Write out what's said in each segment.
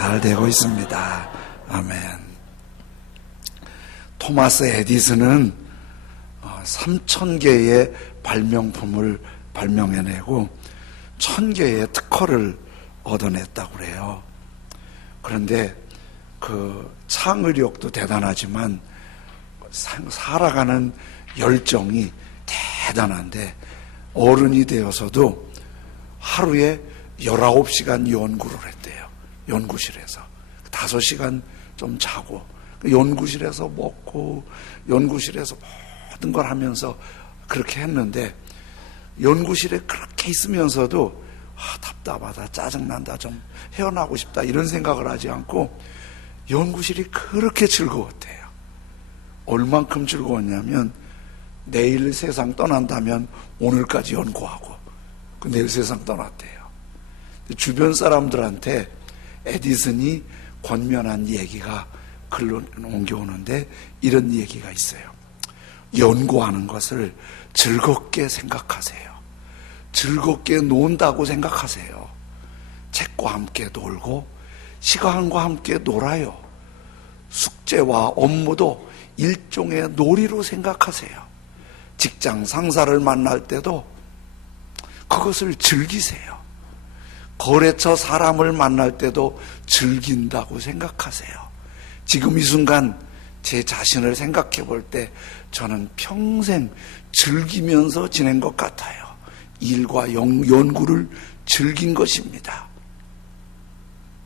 잘 되고 있습니다. 아멘. 토마스 에디슨은 3,000개의 발명품을 발명해내고 1,000개의 특허를 얻어냈다고 그래요. 그런데 그 창의력도 대단하지만 살아가는 열정이 대단한데 어른이 되어서도 하루에 19시간 연구를 했대요. 연구실에서 5시간 좀 자고 연구실에서 먹고 연구실에서 모든 걸 하면서 그렇게 했는데 연구실에 그렇게 있으면서도 답답하다, 짜증난다, 좀 헤어나고 싶다 이런 생각을 하지 않고 연구실이 그렇게 즐거웠대요. 얼만큼 즐거웠냐면 내일 세상 떠난다면 오늘까지 연구하고 내일 세상 떠났대요. 주변 사람들한테 에디슨이 권면한 얘기가 글로 옮겨오는데 이런 얘기가 있어요. 연구하는 것을 즐겁게 생각하세요. 즐겁게 논다고 생각하세요. 책과 함께 놀고 시간과 함께 놀아요. 숙제와 업무도 일종의 놀이로 생각하세요. 직장 상사를 만날 때도 그것을 즐기세요. 거래처 사람을 만날 때도 즐긴다고 생각하세요. 지금 이 순간 제 자신을 생각해 볼 때 저는 평생 즐기면서 지낸 것 같아요. 일과 연구를 즐긴 것입니다.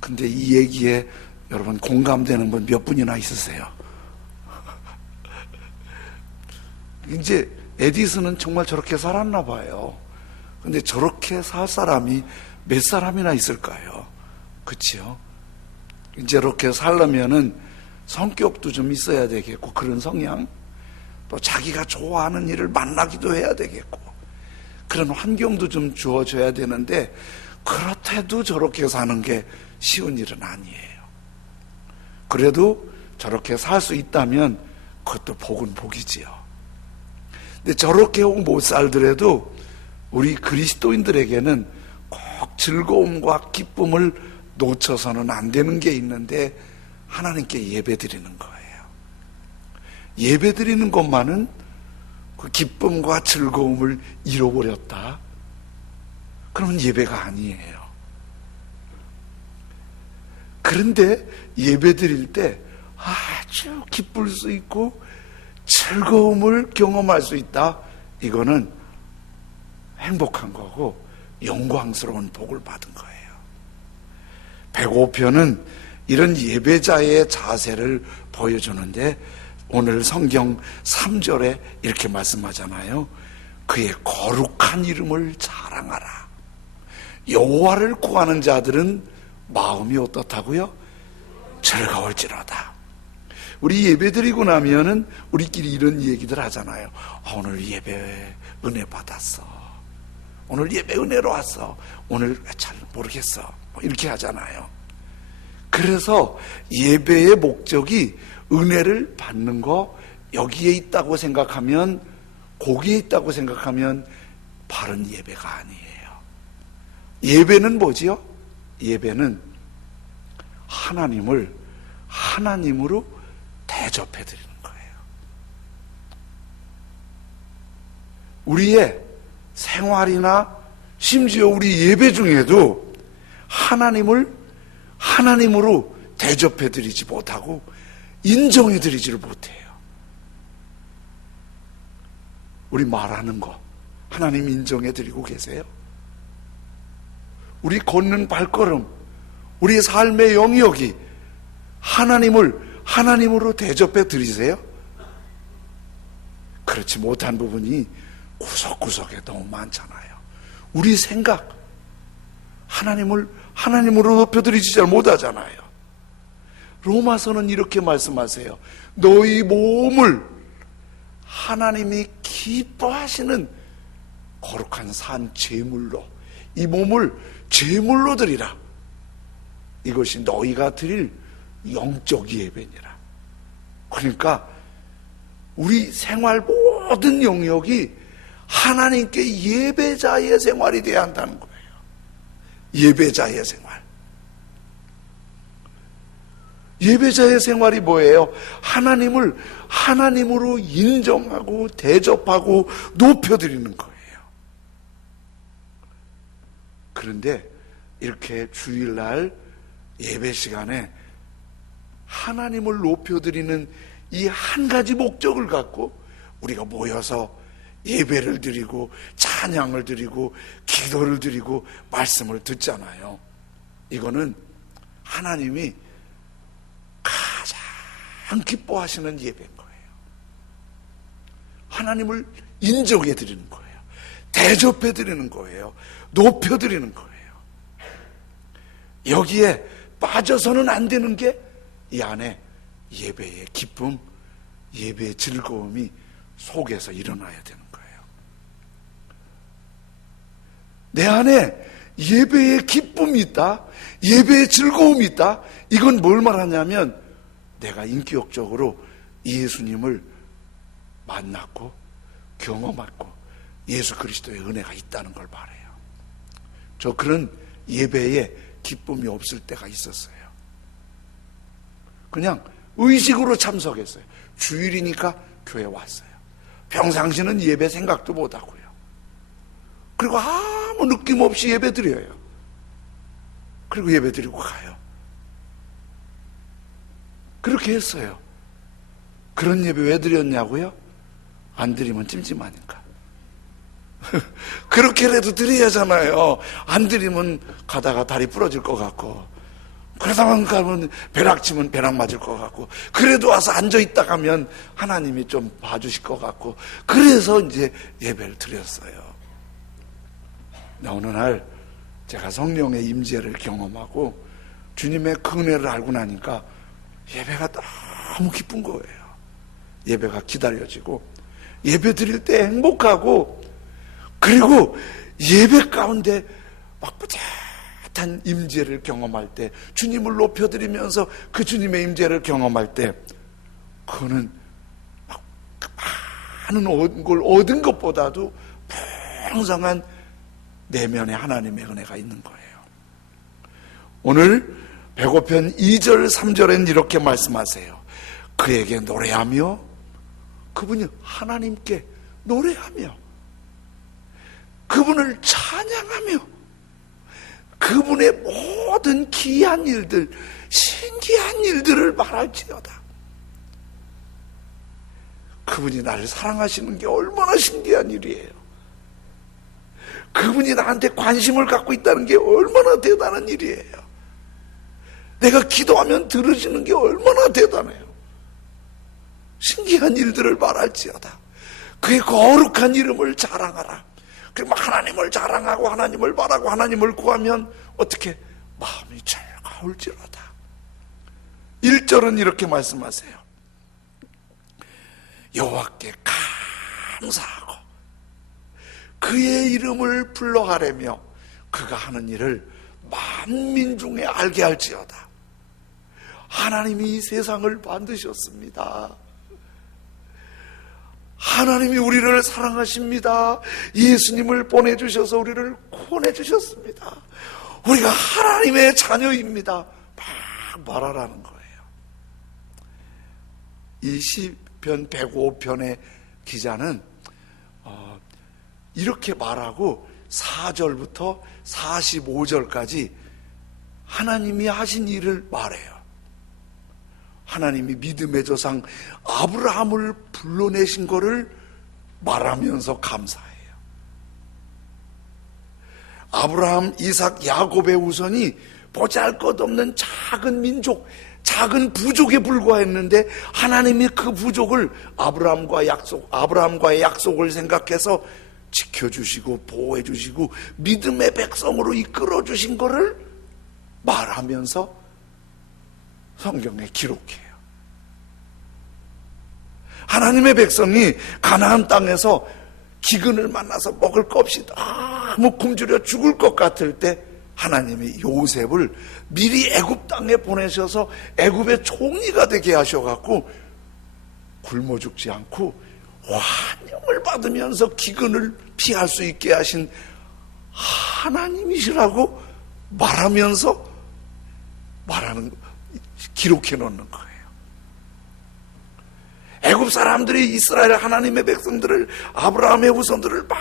근데 이 얘기에 여러분 공감되는 분 몇 분이나 있으세요? 이제 에디슨은 정말 저렇게 살았나 봐요. 근데 저렇게 살 사람이 몇 사람이나 있을까요? 그치요? 이제 이렇게 살려면은 성격도 좀 있어야 되겠고, 그런 성향, 또 자기가 좋아하는 일을 만나기도 해야 되겠고, 그런 환경도 좀 주어져야 되는데, 그렇다도 저렇게 사는 게 쉬운 일은 아니에요. 그래도 저렇게 살 수 있다면 그것도 복은 복이지요. 근데 저렇게 못 살더라도 우리 그리스도인들에게는 꼭 즐거움과 기쁨을 놓쳐서는 안 되는 게 있는데 하나님께 예배드리는 거예요. 예배드리는 것만은 그 기쁨과 즐거움을 잃어버렸다? 그러면 예배가 아니에요. 그런데 예배드릴 때 아주 기쁠 수 있고 즐거움을 경험할 수 있다. 이거는 행복한 거고 영광스러운 복을 받은 거예요. 105편은 이런 예배자의 자세를 보여주는데 오늘 성경 3절에 이렇게 말씀하잖아요. 그의 거룩한 이름을 자랑하라. 여호와를 구하는 자들은 마음이 어떻다고요? 즐거울지로다. 우리 예배 드리고 나면은 우리끼리 이런 얘기들 하잖아요. 오늘 예배 은혜 받았어. 오늘 예배 은혜로 왔어. 오늘 잘 모르겠어. 이렇게 하잖아요. 그래서 예배의 목적이 은혜를 받는 거, 여기에 있다고 생각하면, 거기에 있다고 생각하면 바른 예배가 아니에요. 예배는 뭐지요? 예배는 하나님을 하나님으로 대접해 드리는 거예요. 우리의 생활이나 심지어 우리 예배 중에도 하나님을 하나님으로 대접해 드리지 못하고 인정해 드리지를 못해요. 우리 말하는 거 하나님 인정해 드리고 계세요? 우리 걷는 발걸음, 우리의 삶의 영역이 하나님을 하나님으로 대접해 드리세요? 그렇지 못한 부분이 구석구석에 너무 많잖아요. 우리 생각, 하나님을 하나님으로 높여드리지 잘 못하잖아요. 로마서는 이렇게 말씀하세요. 너희 몸을 하나님이 기뻐하시는 거룩한 산 제물로, 이 몸을 제물로 드리라. 이것이 너희가 드릴 영적 예배니라. 그러니까 우리 생활 모든 영역이 하나님께 예배자의 생활이 되어야 한다는 거예요. 예배자의 생활. 예배자의 생활이 뭐예요? 하나님을 하나님으로 인정하고 대접하고 높여드리는 거예요. 그런데 이렇게 주일날 예배 시간에 하나님을 높여드리는 이 한 가지 목적을 갖고 우리가 모여서 예배를 드리고 찬양을 드리고 기도를 드리고 말씀을 듣잖아요. 이거는 하나님이 가장 기뻐하시는 예배인 거예요. 하나님을 인정해 드리는 거예요. 대접해 드리는 거예요. 높여 드리는 거예요. 여기에 빠져서는 안 되는 게 이 안에 예배의 기쁨, 예배의 즐거움이 속에서 일어나야 되는 거예요. 내 안에 예배의 기쁨이 있다, 예배의 즐거움이 있다. 이건 뭘 말하냐면 내가 인격적으로 예수님을 만났고 경험했고 예수 그리스도의 은혜가 있다는 걸 말해요. 저 그런 예배에 기쁨이 없을 때가 있었어요. 그냥 의식으로 참석했어요. 주일이니까 교회 왔어요. 평상시는 예배 생각도 못하고요. 그리고 아무 느낌 없이 예배 드려요. 그리고 예배 드리고 가요. 그렇게 했어요. 그런 예배 왜 드렸냐고요? 안 드리면 찜찜하니까. 그렇게라도 드려야 하잖아요. 안 드리면 가다가 다리 부러질 것 같고, 그러다만 가면 벼락 치면 벼락 맞을 것 같고, 그래도 와서 앉아있다 가면 하나님이 좀 봐주실 것 같고, 그래서 이제 예배를 드렸어요. 어느 날 제가 성령의 임재를 경험하고 주님의 그 은혜를 알고 나니까 예배가 너무 기쁜 거예요. 예배가 기다려지고 예배 드릴 때 행복하고, 그리고 예배 가운데 막 뿌듯한 임재를 경험할 때, 주님을 높여드리면서 그 주님의 임재를 경험할 때, 그거는 막 많은 걸 얻은 것보다도 풍성한 내면에 하나님의 은혜가 있는 거예요. 오늘 백오편 2절 3절엔 이렇게 말씀하세요. 그에게 노래하며, 그분이 하나님께 노래하며 그분을 찬양하며 그분의 모든 기이한 일들, 신기한 일들을 말할지어다. 그분이 나를 사랑하시는 게 얼마나 신기한 일이에요. 그분이 나한테 관심을 갖고 있다는 게 얼마나 대단한 일이에요. 내가 기도하면 들으시는 게 얼마나 대단해요. 신기한 일들을 말할지어다. 그의 거룩한 이름을 자랑하라. 그리고 하나님을 자랑하고 하나님을 바라고 하나님을 구하면 어떻게? 마음이 즐거울지로다. 1절은 이렇게 말씀하세요. 여호와께 감사하고 그의 이름을 불러하라며 그가 하는 일을 만민 중에 알게 할지어다. 하나님이 이 세상을 만드셨습니다. 하나님이 우리를 사랑하십니다. 예수님을 보내주셔서 우리를 구원해 주셨습니다. 우리가 하나님의 자녀입니다. 막 말하라는 거예요. 이 시편 105편의 기자는 이렇게 말하고 4절부터 45절까지 하나님이 하신 일을 말해요. 하나님이 믿음의 조상 아브라함을 불러내신 것을 말하면서 감사해요. 아브라함, 이삭, 야곱의 우선이 보잘것없는 작은 민족, 작은 부족에 불과했는데 하나님이 그 부족을 아브라함과의 약속을 생각해서 지켜주시고 보호해주시고 믿음의 백성으로 이끌어주신 것을 말하면서 성경에 기록해요. 하나님의 백성이 가나안 땅에서 기근을 만나서 먹을 것 없이 너무 굶주려 죽을 것 같을 때 하나님이 요셉을 미리 애굽 땅에 보내셔서 애굽의 총리가 되게 하셔갖고 굶어 죽지 않고 환영을 받으면서 기근을 피할 수 있게 하신 하나님이시라고 말하면서 말하는 기록해 놓는 거예요. 애굽 사람들이 이스라엘 하나님의 백성들을, 아브라함의 후손들을 막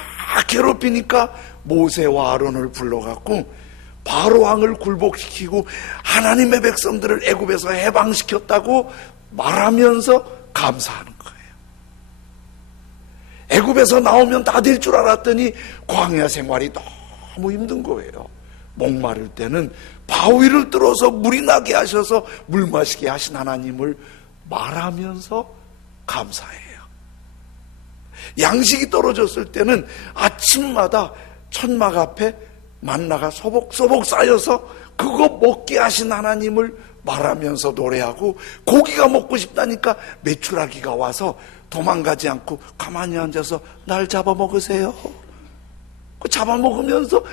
괴롭히니까 모세와 아론을 불러갖고 바로 왕을 굴복시키고 하나님의 백성들을 애굽에서 해방시켰다고 말하면서 감사하는 거예요. 애굽에서 나오면 다 될 줄 알았더니 광야 생활이 너무 힘든 거예요. 목마를 때는 바위를 뚫어서 물이 나게 하셔서 물 마시게 하신 하나님을 말하면서 감사해요. 양식이 떨어졌을 때는 아침마다 천막 앞에 만나가 소복소복 쌓여서 그거 먹게 하신 하나님을 말하면서 노래하고, 고기가 먹고 싶다니까 메추라기가 와서 도망가지 않고 가만히 앉아서 날 잡아먹으세요. 그 잡아먹으면서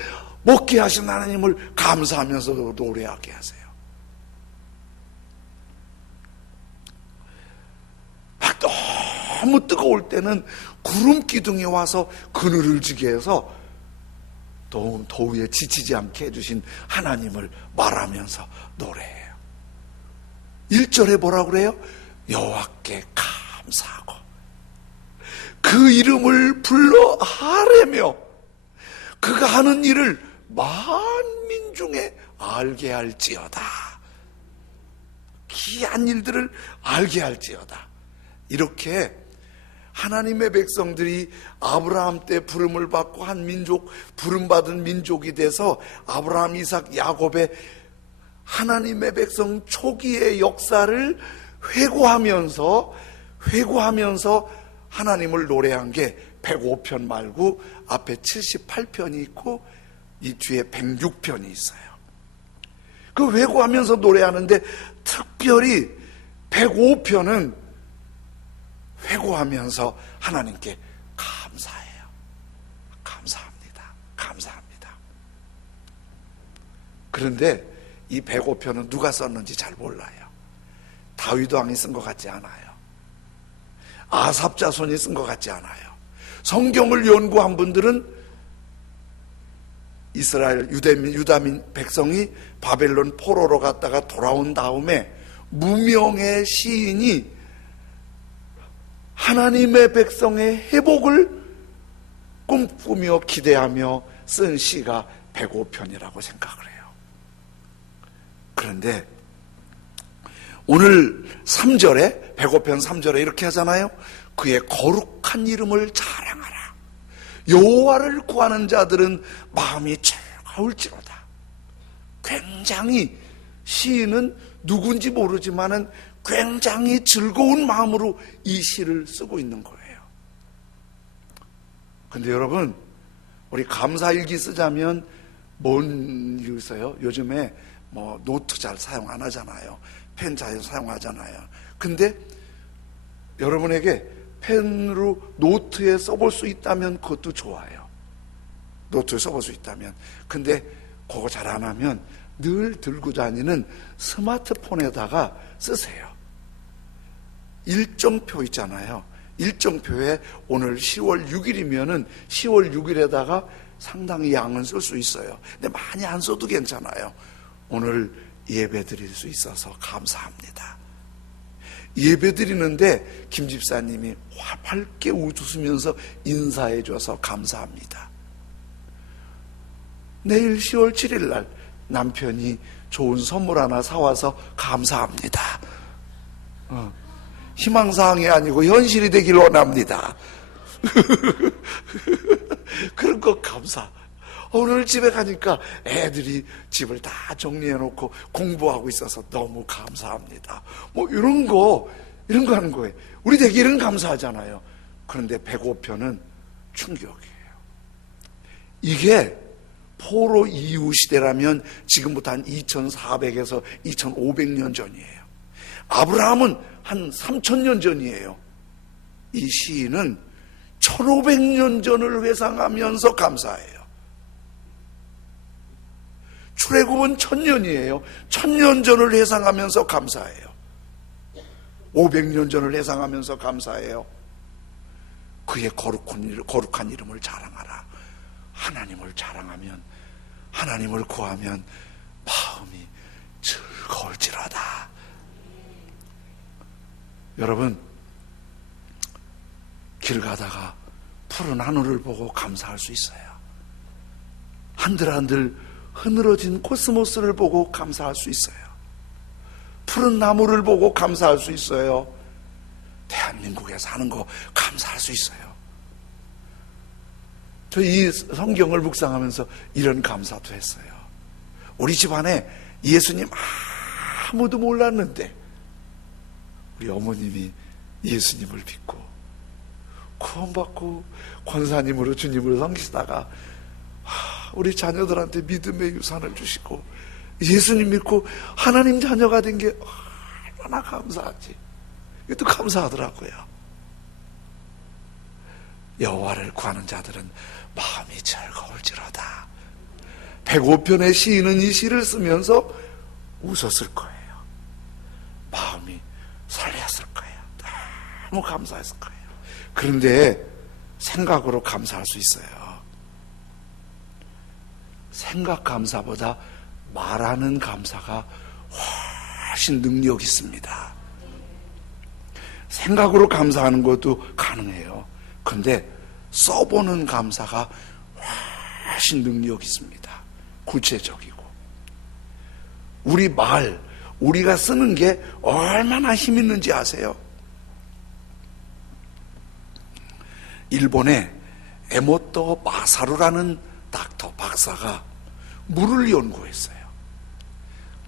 먹게 하신 하나님을 감사하면서 노래하게 하세요. 막 너무 뜨거울 때는 구름 기둥이 와서 그늘을 지게 해서 더위에 지치지 않게 해주신 하나님을 말하면서 노래해요. 1절에 뭐라고 그래요? 여호와께 감사하고 그 이름을 불러 아뢰며 그가 하는 일을 만민 중에 알게 할지어다. 귀한 일들을 알게 할지어다. 이렇게 하나님의 백성들이 아브라함 때 부름을 받고 한 민족, 부름받은 민족이 돼서 아브라함, 이삭, 야곱의 하나님의 백성 초기의 역사를 회고하면서 하나님을 노래한 게 105편 말고 앞에 78편이 있고 이 뒤에 106편이 있어요. 그 회고하면서 노래하는데 특별히 105편은 회고하면서 하나님께 감사해요. 감사합니다. 그런데 이 105편은 누가 썼는지 잘 몰라요. 다윗 왕이 쓴 것 같지 않아요. 아삽 자손이 쓴 것 같지 않아요. 성경을 연구한 분들은 이스라엘 유다민 백성이 바벨론 포로로 갔다가 돌아온 다음에 무명의 시인이 하나님의 백성의 회복을 꿈꾸며 기대하며 쓴 시가 105편이라고 생각을 해요. 그런데 오늘 3절에 105편 3절에 이렇게 하잖아요. 그의 거룩한 이름을 자랑하라. 여호와를 구하는 자들은 마음이 즐거울지로다. 굉장히 시인은 누군지 모르지만은 굉장히 즐거운 마음으로 이 시를 쓰고 있는 거예요. 근데 여러분, 우리 감사일기 쓰자면 뭔 일을 써요? 요즘에 뭐 노트 잘 사용 안 하잖아요. 펜 잘 사용하잖아요. 근데 여러분에게 펜으로 노트에 써볼 수 있다면 그것도 좋아요. 노트에 써볼 수 있다면. 근데 그거 잘 안 하면 늘 들고 다니는 스마트폰에다가 쓰세요. 일정표 있잖아요. 일정표에 오늘 10월 6일이면은 10월 6일에다가 상당히 양은 쓸 수 있어요. 근데 많이 안 써도 괜찮아요. 오늘 예배 드릴 수 있어서 감사합니다. 예배 드리는데 김 집사님이 밝게 웃으면서 인사해 줘서 감사합니다. 내일 10월 7일 날 남편이 좋은 선물 하나 사와서 감사합니다. 희망사항이 아니고 현실이 되길 원합니다. 그런 거 감사. 오늘 집에 가니까 애들이 집을 다 정리해 놓고 공부하고 있어서 너무 감사합니다. 뭐 이런 거 하는 거예요. 우리 되게 이런 감사하잖아요. 그런데 105편은 충격이에요. 이게 포로 이후 시대라면 지금부터 한 2400에서 2500년 전이에요. 아브라함은 한 3000년 전이에요. 이 시인은 1500년 전을 회상하면서 감사해요. 출애굽은 1000년이에요. 1000년 전을 회상하면서 감사해요. 500년 전을 회상하면서 감사해요. 그의 거룩한 이름을 자랑하라. 하나님을 자랑하면, 하나님을 구하면 마음이 즐거울지로다. 여러분, 길 가다가 푸른 하늘을 보고 감사할 수 있어요. 한들한들 흐느러진 코스모스를 보고 감사할 수 있어요. 푸른 나무를 보고 감사할 수 있어요. 대한민국에 사는 거 감사할 수 있어요. 저 이 성경을 묵상하면서 이런 감사도 했어요. 우리 집안에 예수님 아무도 몰랐는데 우리 어머님이 예수님을 믿고 구원받고 권사님으로 주님으로 섬기시다가 우리 자녀들한테 믿음의 유산을 주시고 예수님 믿고 하나님 자녀가 된 게 얼마나 감사하지. 이것도 감사하더라고요. 여호와를 구하는 자들은 마음이 즐거울지로다. 105편의 시인은 이 시를 쓰면서 웃었을 거예요. 마음이 설레었을 거예요. 너무 감사했을 거예요. 그런데 생각으로 감사할 수 있어요. 생각 감사보다 말하는 감사가 훨씬 능력이 있습니다. 생각으로 감사하는 것도 가능해요. 그런데 써보는 감사가 훨씬 능력이 있습니다. 구체적이고. 우리가 쓰는 게 얼마나 힘 있는지 아세요? 일본의 에모토 마사루라는 박사가 물을 연구했어요.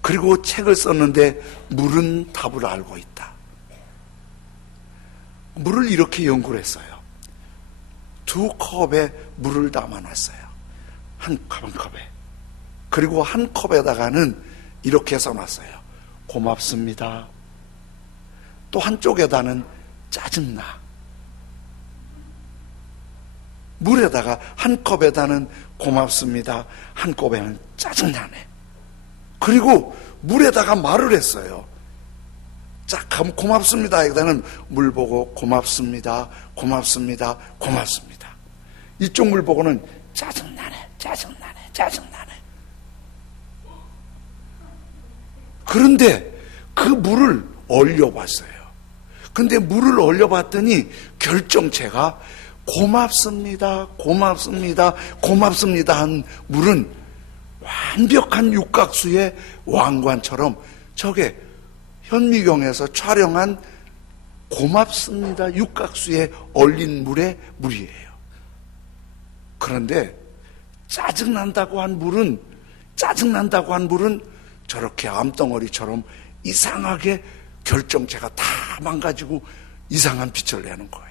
그리고 책을 썼는데 물은 답을 알고 있다. 물을 이렇게 연구를 했어요. 2컵에 물을 담아놨어요. 한 컵에. 그리고 한 컵에다가는 이렇게 써놨어요. 고맙습니다. 또 한쪽에다는 짜증나. 물에다가 한 컵에다는 고맙습니다. 한 컵에는 짜증나네. 그리고 물에다가 말을 했어요. 자, 고맙습니다. 여기다는 물 보고 고맙습니다. 고맙습니다. 고맙습니다. 이쪽 물 보고는 짜증나네. 짜증나네. 짜증나네. 그런데 그 물을 얼려봤어요. 근데 물을 얼려봤더니 결정체가 고맙습니다. 고맙습니다. 고맙습니다 한 물은 완벽한 육각수의 왕관처럼 저게 현미경에서 촬영한 고맙습니다 육각수에 얼린 물의 물이에요. 그런데 짜증난다고 한 물은 저렇게 암덩어리처럼 이상하게 결정체가 다 망가지고 이상한 빛을 내는 거예요.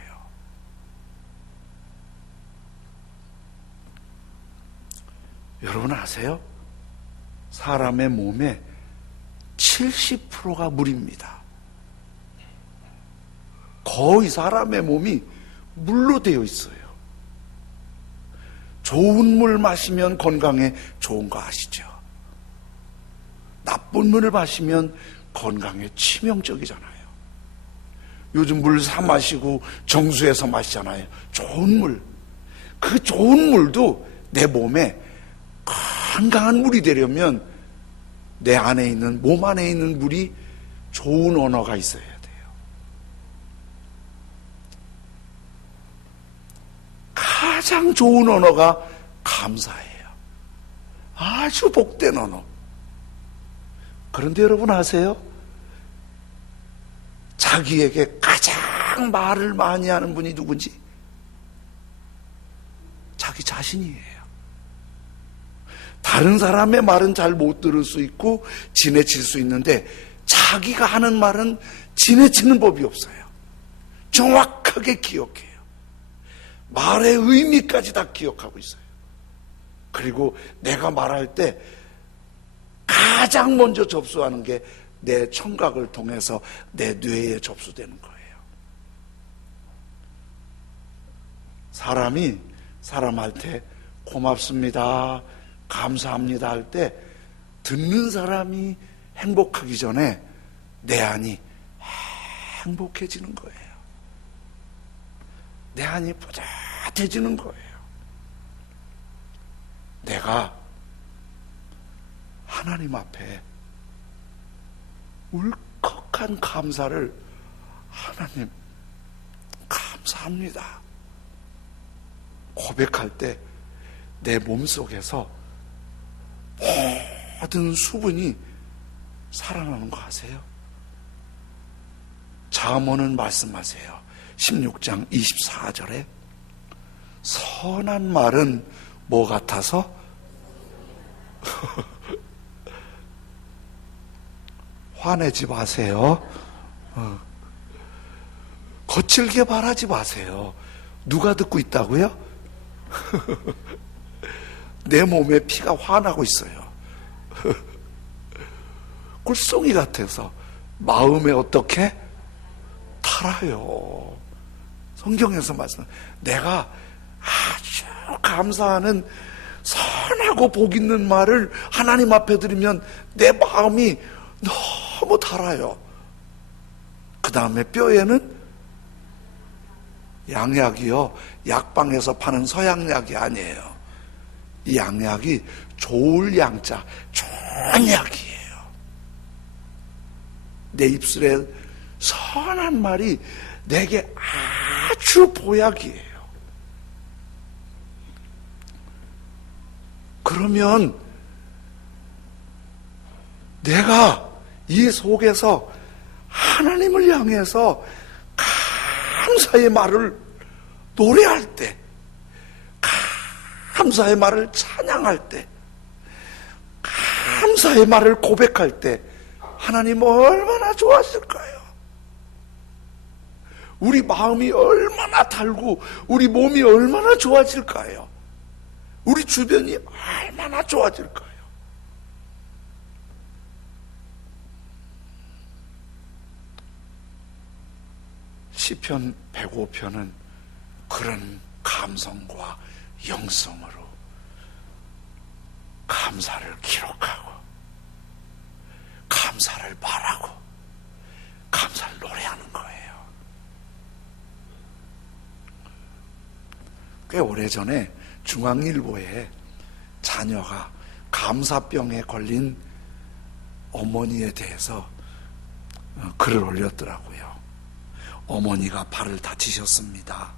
여러분 아세요? 사람의 몸에 70%가 물입니다. 거의 사람의 몸이 물로 되어 있어요. 좋은 물 마시면 건강에 좋은 거 아시죠? 나쁜 물을 마시면 건강에 치명적이잖아요. 요즘 물 사 마시고 정수해서 마시잖아요. 좋은 물. 그 좋은 물도 내 몸에 건강한 물이 되려면 내 안에 있는, 몸 안에 있는 물이 좋은 언어가 있어야 돼요. 가장 좋은 언어가 감사예요. 아주 복된 언어. 그런데 여러분 아세요? 자기에게 가장 말을 많이 하는 분이 누군지? 자기 자신이에요. 다른 사람의 말은 잘 못 들을 수 있고 지나칠 수 있는데 자기가 하는 말은 지나치는 법이 없어요. 정확하게 기억해요. 말의 의미까지 다 기억하고 있어요. 그리고 내가 말할 때 가장 먼저 접수하는 게 내 청각을 통해서 내 뇌에 접수되는 거예요. 사람이 사람한테 고맙습니다, 감사합니다 할 때 듣는 사람이 행복하기 전에 내 안이 행복해지는 거예요. 내 안이 뿌듯해지는 거예요. 내가 하나님 앞에 울컥한 감사를 하나님 감사합니다. 고백할 때 내 몸속에서 모든 수분이 살아나는 거 아세요? 잠언은 말씀하세요. 16장 24절에 선한 말은 뭐 같아서? 화내지 마세요. 거칠게 말하지 마세요. 누가 듣고 있다고요? 내 몸에 피가 화나고 있어요. 꿀송이 같아서 마음에 어떻게 달아요. 성경에서 말씀, 내가 아주 감사하는 선하고 복 있는 말을 하나님 앞에 드리면 내 마음이 너무 달아요. 그 다음에 뼈에는 양약이요, 약방에서 파는 서양약이 아니에요. 이 양약이 좋을 양자, 좋은 약이에요. 내 입술에 선한 말이 내게 아주 보약이에요. 그러면 내가 이 속에서 하나님을 향해서 감사의 말을 노래할 때, 감사의 말을 찬양할 때, 감사의 말을 고백할 때 하나님 얼마나 좋아하실까요? 우리 마음이 얼마나 달고 우리 몸이 얼마나 좋아질까요? 우리 주변이 얼마나 좋아질까요? 시편 105편은 그런 감성과 영성으로 감사를 기록하고 감사를 말하고 감사를 노래하는 거예요. 꽤 오래전에 중앙일보에 자녀가 감사병에 걸린 어머니에 대해서 글을 올렸더라고요. 어머니가 발을 다치셨습니다.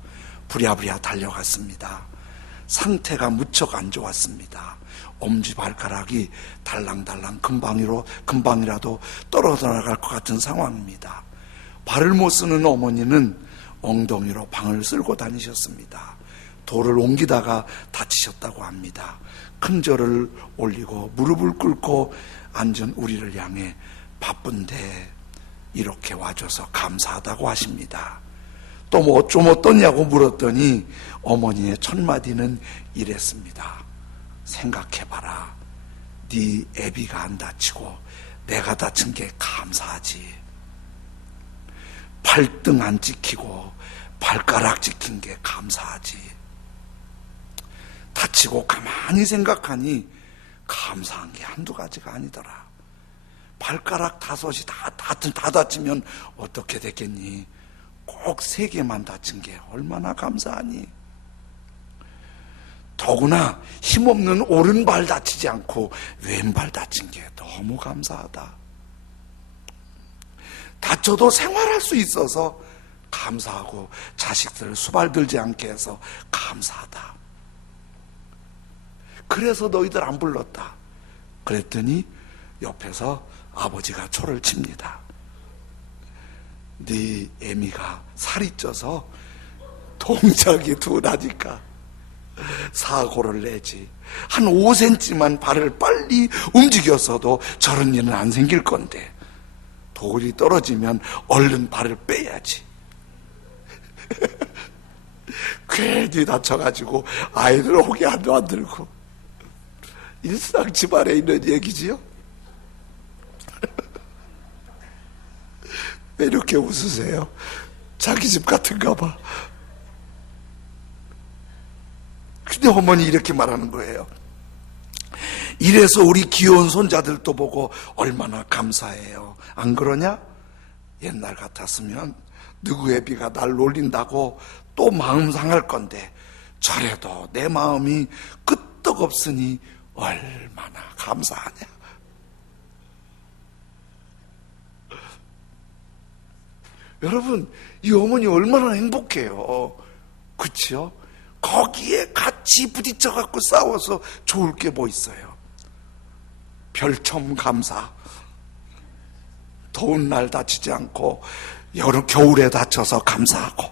부랴부랴 달려갔습니다. 상태가 무척 안 좋았습니다. 엄지발가락이 달랑달랑 금방이라도 떨어져 나갈 것 같은 상황입니다. 발을 못 쓰는 어머니는 엉덩이로 방을 쓸고 다니셨습니다. 돌을 옮기다가 다치셨다고 합니다. 큰 절을 올리고 무릎을 꿇고 앉은 우리를 향해 바쁜데 이렇게 와줘서 감사하다고 하십니다. 또 뭐 좀 어떠냐고 물었더니 어머니의 첫 마디는 이랬습니다. 생각해봐라. 네 애비가 안 다치고 내가 다친 게 감사하지. 발등 안 찍히고 발가락 찍힌 게 감사하지. 다치고 가만히 생각하니 감사한 게 한두 가지가 아니더라. 발가락 5이 다 다치면 어떻게 됐겠니? 꼭 3개만 다친 게 얼마나 감사하니? 더구나 힘없는 오른발 다치지 않고 왼발 다친 게 너무 감사하다. 다쳐도 생활할 수 있어서 감사하고 자식들을 수발들지 않게 해서 감사하다. 그래서 너희들 안 불렀다. 그랬더니 옆에서 아버지가 초를 칩니다. 네 애미가 살이 쪄서 동작이 둔하니까 사고를 내지. 한 5cm만 발을 빨리 움직였어도 저런 일은 안 생길 건데 돌이 떨어지면 얼른 발을 빼야지. 괜히 다쳐가지고 아이들 오게 안 만들고. 일상 집안에 있는 얘기지요. 왜 이렇게 웃으세요? 자기 집 같은가 봐. 근데 어머니 이렇게 말하는 거예요. 이래서 우리 귀여운 손자들도 보고 얼마나 감사해요. 안 그러냐? 옛날 같았으면 누구 애비가 날 놀린다고 또 마음 상할 건데 저래도 내 마음이 끄떡없으니 얼마나 감사하냐. 여러분, 이 어머니 얼마나 행복해요. 그치요? 거기에 같이 부딪혀 갖고 싸워서 좋을 게 뭐 있어요? 별첨 감사. 더운 날 다치지 않고 겨울에 다쳐서 감사하고,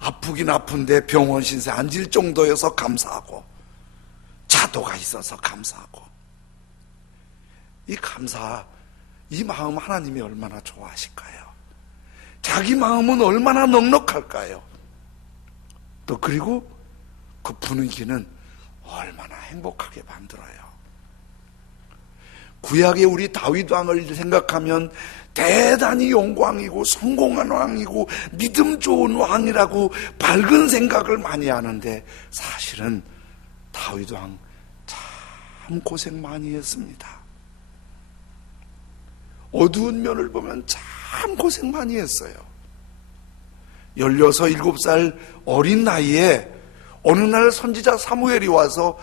아프긴 아픈데 병원 신세 앉을 정도여서 감사하고, 자도가 있어서 감사하고. 이 감사, 이 마음 하나님이 얼마나 좋아하실까요? 자기 마음은 얼마나 넉넉할까요? 또 그리고 그 분위기는 얼마나 행복하게 만들어요. 구약의 우리 다윗 왕을 생각하면 대단히 영광이고 성공한 왕이고 믿음 좋은 왕이라고 밝은 생각을 많이 하는데, 사실은 다윗 왕 참 고생 많이 했습니다. 어두운 면을 보면 참 고생 많이 했어요. 16, 17살 어린 나이에 어느 날 선지자 사무엘이 와서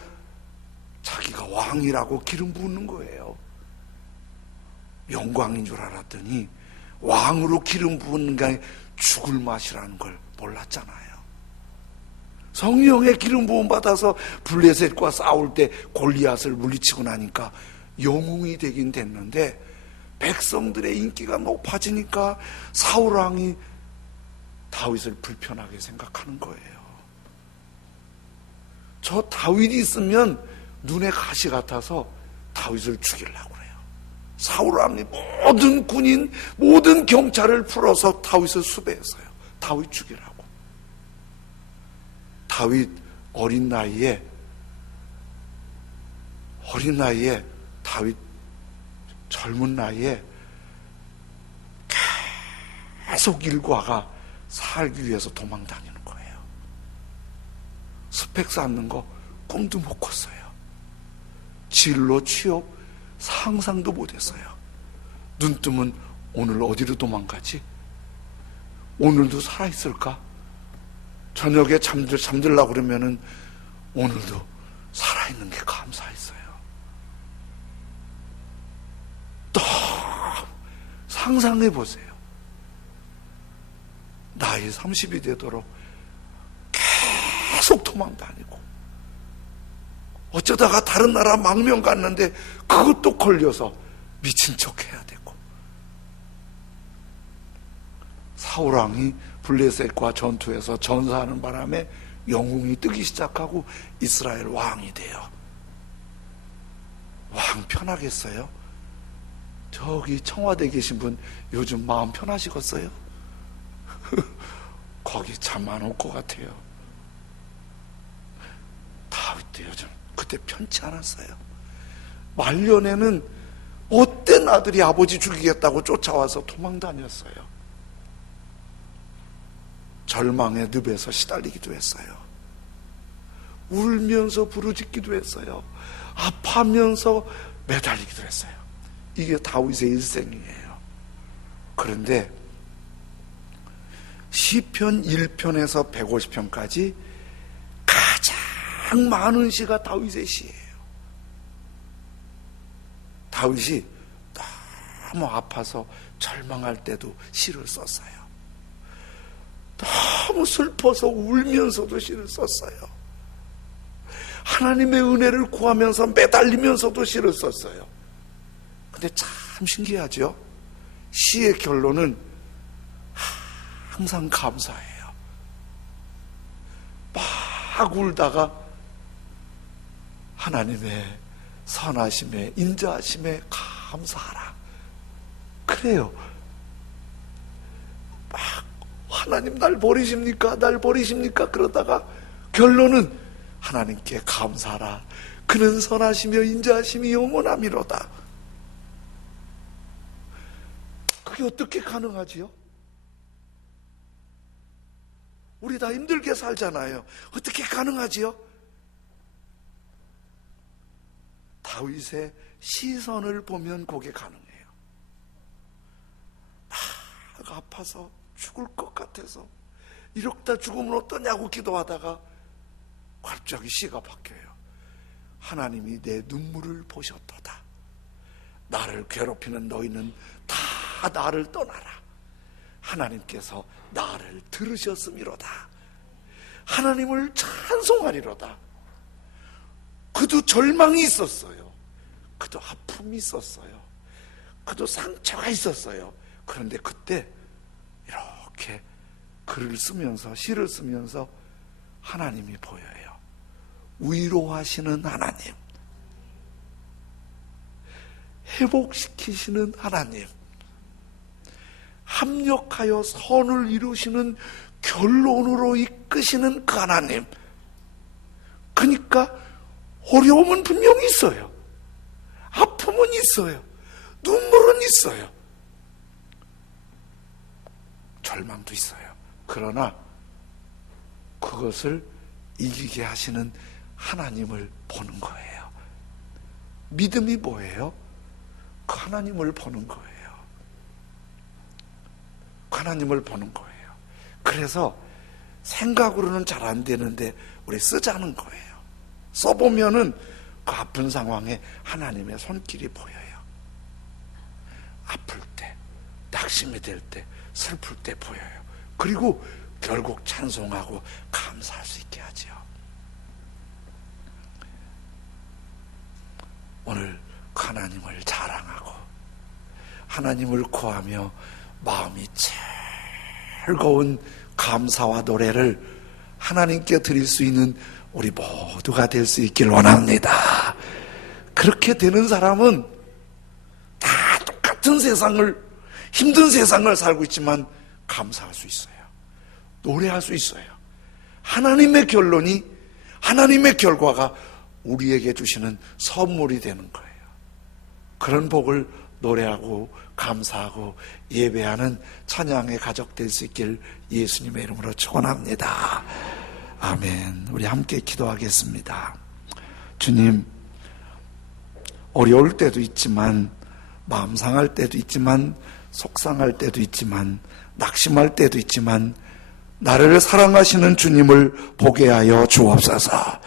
자기가 왕이라고 기름 부는 거예요. 영광인 줄 알았더니 왕으로 기름 부은 게 죽을 맛이라는 걸 몰랐잖아요. 성령의 기름 부음 받아서 블레셋과 싸울 때 골리앗을 물리치고 나니까 영웅이 되긴 됐는데, 백성들의 인기가 높아지니까 사울 왕이 다윗을 불편하게 생각하는 거예요. 저 다윗이 있으면 눈에 가시 같아서 다윗을 죽이려고 그래요. 사울 왕이 모든 군인, 모든 경찰을 풀어서 다윗을 수배했어요. 다윗 죽이라고. 다윗 어린 나이에 다윗 젊은 나이에 계속 일과가 살기 위해서 도망 다니는 거예요. 스펙 쌓는 거 꿈도 못 꿨어요. 진로, 취업 상상도 못했어요. 눈 뜨면 오늘 어디로 도망가지? 오늘도 살아있을까? 저녁에 잠들려고 그러면은 오늘도 살아있는 게 감사했어요. 또 상상해 보세요. 나이 30이 되도록 계속 도망 다니고, 어쩌다가 다른 나라 망명 갔는데 그것도 걸려서 미친 척 해야 되고, 사울왕이 블레셋과 전투에서 전사하는 바람에 영웅이 뜨기 시작하고 이스라엘 왕이 돼요. 왕 편하겠어요? 저기 청와대에 계신 분 요즘 마음 편하시겠어요? 거기 잠 안 올 것 같아요. 다윗도 요즘 그때 편치 않았어요. 말년에는 어떤 아들이 아버지 죽이겠다고 쫓아와서 도망 다녔어요. 절망의 늪에서 시달리기도 했어요. 울면서 부르짖기도 했어요. 아파하면서 매달리기도 했어요. 이게 다윗의 일생이에요. 그런데 시편 1편에서 150편까지 가장 많은 시가 다윗의 시예요. 다윗이 너무 아파서 절망할 때도 시를 썼어요. 너무 슬퍼서 울면서도 시를 썼어요. 하나님의 은혜를 구하면서 매달리면서도 시를 썼어요. 근데 참 신기하죠? 시의 결론은 항상 감사해요. 막 울다가 하나님의 선하심에, 인자하심에 감사하라. 그래요. 막 하나님 날 버리십니까? 날 버리십니까? 그러다가 결론은 하나님께 감사하라. 그는 선하시며 인자하심이 영원함이로다. 그게 어떻게 가능하지요? 우리 다 힘들게 살잖아요. 어떻게 가능하지요? 다윗의 시선을 보면 그게 가능해요. 막 아파서 죽을 것 같아서 이러다 죽으면 어떠냐고 기도하다가 갑자기 시가 바뀌어요. 하나님이 내 눈물을 보셨도다. 나를 괴롭히는 너희는 다 다 나를 떠나라. 하나님께서 나를 들으셨음이로다. 하나님을 찬송하리로다. 그도 절망이 있었어요. 그도 아픔이 있었어요. 그도 상처가 있었어요. 그런데 그때 이렇게 글을 쓰면서, 시를 쓰면서 하나님이 보여요. 위로하시는 하나님, 회복시키시는 하나님, 합력하여 선을 이루시는 결론으로 이끄시는 그 하나님. 그러니까 어려움은 분명히 있어요. 아픔은 있어요. 눈물은 있어요. 절망도 있어요. 그러나 그것을 이기게 하시는 하나님을 보는 거예요. 믿음이 뭐예요? 그 하나님을 보는 거예요. 그 하나님을 보는 거예요. 그래서 생각으로는 잘 안 되는데 우리 쓰자는 거예요. 써보면은 그 아픈 상황에 하나님의 손길이 보여요. 아플 때, 낙심이 될 때, 슬플 때 보여요. 그리고 결국 찬송하고 감사할 수 있게 하죠. 오늘 하나님을 자랑하고 하나님을 구하며 마음이 즐거운 감사와 노래를 하나님께 드릴 수 있는 우리 모두가 될 수 있길 원합니다. 그렇게 되는 사람은 다 똑같은 세상을, 힘든 세상을 살고 있지만 감사할 수 있어요. 노래할 수 있어요. 하나님의 결론이, 하나님의 결과가 우리에게 주시는 선물이 되는 거예요. 그런 복을 노래하고 감사하고 예배하는 찬양의 가족 될 수 있길 예수님의 이름으로 축원합니다. 아멘. 우리 함께 기도하겠습니다. 주님, 어려울 때도 있지만, 마음 상할 때도 있지만, 속상할 때도 있지만, 낙심할 때도 있지만, 나를 사랑하시는 주님을 보게 하여 주옵소서.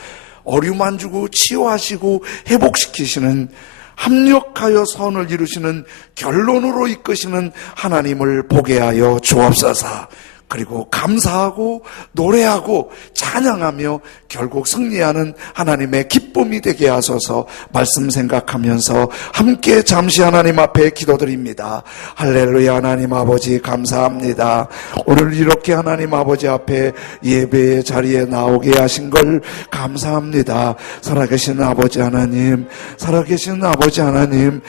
어려움 안 주고 치유하시고 회복시키시는, 합력하여 선을 이루시는, 결론으로 이끄시는 하나님을 보게 하여 주옵소서. 그리고 감사하고 노래하고 찬양하며 결국 승리하는 하나님의 기쁨이 되게 하소서. 말씀 생각하면서 함께 잠시 하나님 앞에 기도드립니다. 할렐루야. 하나님 아버지 감사합니다. 오늘 이렇게 하나님 아버지 앞에 예배의 자리에 나오게 하신 걸 감사합니다. 살아계신 아버지 하나님, 살아계신 아버지 하나님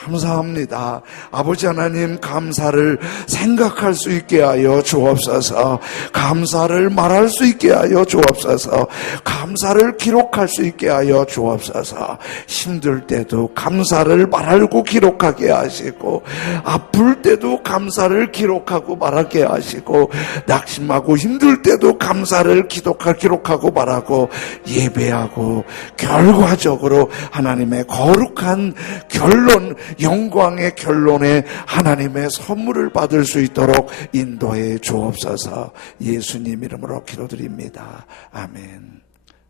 감사합니다. 아버지 하나님, 감사를 생각할 수 있게 하여 주옵소서. 감사를 말할 수 있게 하여 주옵소서. 감사를 기록할 수 있게 하여 주옵소서. 힘들 때도 감사를 말하고 기록하게 하시고, 아플 때도 감사를 기록하고 말하게 하시고, 낙심하고 힘들 때도 감사를 기록하고 말하고 예배하고, 결과적으로 하나님의 거룩한 결론, 영광의 결론에 하나님의 선물을 받을 수 있도록 인도해 주옵소서. 예수님 이름으로 기도드립니다. 아멘.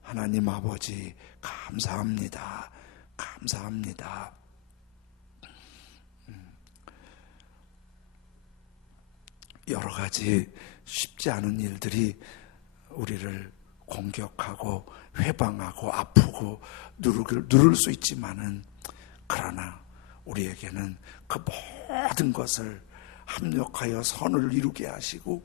하나님 아버지 감사합니다. 감사합니다. 여러 가지 쉽지 않은 일들이 우리를 공격하고 회방하고 아프고 누를 수 있지만은, 그러나 우리에게는 그 모든 것을 합력하여 선을 이루게 하시고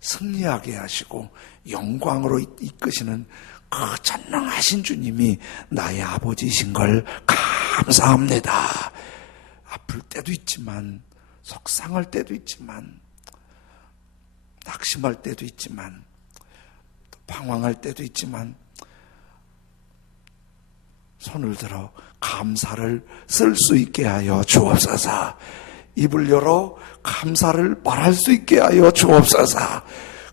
승리하게 하시고 영광으로 이끄시는 그 전능하신 주님이 나의 아버지이신 걸 감사합니다. 아플 때도 있지만, 속상할 때도 있지만, 낙심할 때도 있지만, 또 방황할 때도 있지만, 손을 들어 감사를 쓸 수 있게 하여 주옵소서. 입을 열어 감사를 말할 수 있게 하여 주옵소서.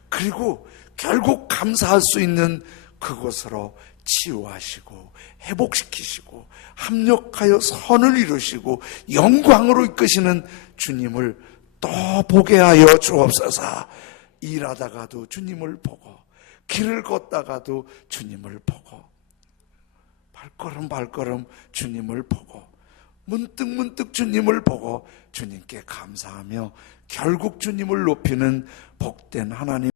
그리고 결국 감사할 수 있는 그것으로 치유하시고 회복시키시고 합력하여 선을 이루시고 영광으로 이끄시는 주님을 또 보게 하여 주옵소서. 일하다가도 주님을 보고, 길을 걷다가도 주님을 보고, 발걸음 주님을 보고, 문득문득 주님을 보고 주님께 감사하며 결국 주님을 높이는 복된 하나님